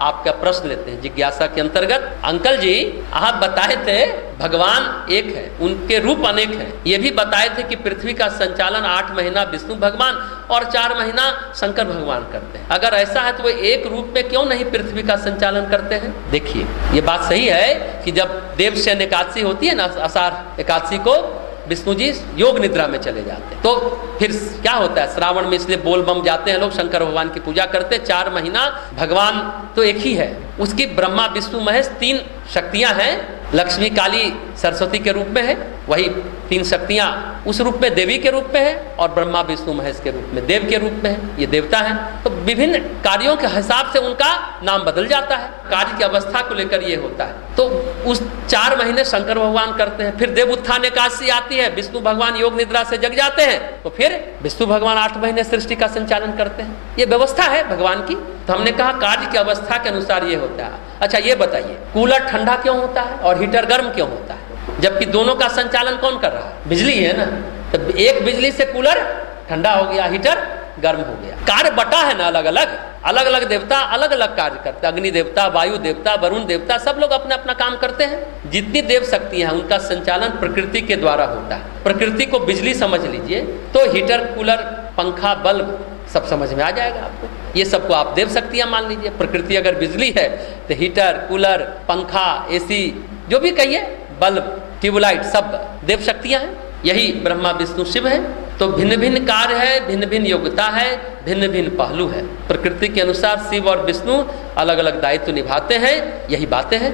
आपका प्रश्न लेते हैं जिज्ञासा के अंतर्गत। अंकल जी, आप बताए थे भगवान एक है, उनके रूप अनेक हैं। ये भी बताए थे कि पृथ्वी का संचालन 8 महीना विष्णु भगवान और 4 महीना शंकर भगवान करते हैं। अगर ऐसा है तो वो एक रूप में क्यों नहीं पृथ्वी का संचालन करते हैं? देखिए, ये बात सही है कि जब देवशयन एकादशी होती है ना, आषाढ़ एकादशी को विष्णु जी योग निद्रा में चले जाते हैं, तो फिर क्या होता है, श्रावण में इसलिए बोल बम जाते हैं लोग, शंकर भगवान की पूजा करते हैं। 4 महीना भगवान तो एक ही है, उसकी ब्रह्मा विष्णु महेश 3 शक्तियां हैं। लक्ष्मी काली सरस्वती के रूप में है, वही 3 शक्तियां उस रूप में देवी के रूप में है, और ब्रह्मा विष्णु महेश के रूप में देव के रूप में है, ये देवता है। तो विभिन्न कार्यों के हिसाब से उनका नाम बदल जाता है, कार्य की अवस्था को लेकर ये होता है। तो उस 4 महीने शंकर भगवान करते हैं, फिर देव उत्थान एकादशी आती है, विष्णु भगवान योग निद्रा से जग जाते हैं, तो फिर विष्णु भगवान 8 महीने सृष्टि का संचालन करते हैं। ये व्यवस्था है भगवान की। तो हमने कहा कार्य की अवस्था के अनुसार ये होता है। अच्छा, ये बताइए, कूलर ठंडा क्यों होता है और हीटर गर्म क्यों होता है, जबकि दोनों का संचालन कौन कर रहा है? बिजली है ना। तो एक बिजली से कूलर ठंडा हो गया, हीटर गर्म हो गया। कार्य बटा है ना, अलग अलग देवता अलग अलग कार्य करते हैं। अग्नि देवता, वायु देवता, वरुण देवता, सब लोग अपना अपना काम करते हैं। जितनी देव शक्ति है उनका संचालन प्रकृति के द्वारा होता है। प्रकृति को बिजली समझ लीजिए तो हीटर, कूलर, पंखा, बल्ब सब समझ में आ जाएगा आपको। ये सबको आप देव शक्तियां मान लीजिए। प्रकृति अगर बिजली है तो हीटर, कूलर, पंखा, एसी, जो भी कहिए, बल्ब, ट्यूबलाइट, सब देव शक्तियां हैं। यही ब्रह्मा विष्णु शिव है। तो भिन्न भिन्न कार्य है, भिन्न भिन्न योग्यता है, भिन्न भिन्न पहलू है। प्रकृति के अनुसार शिव और विष्णु अलग अलग दायित्व निभाते हैं। यही बातें हैं।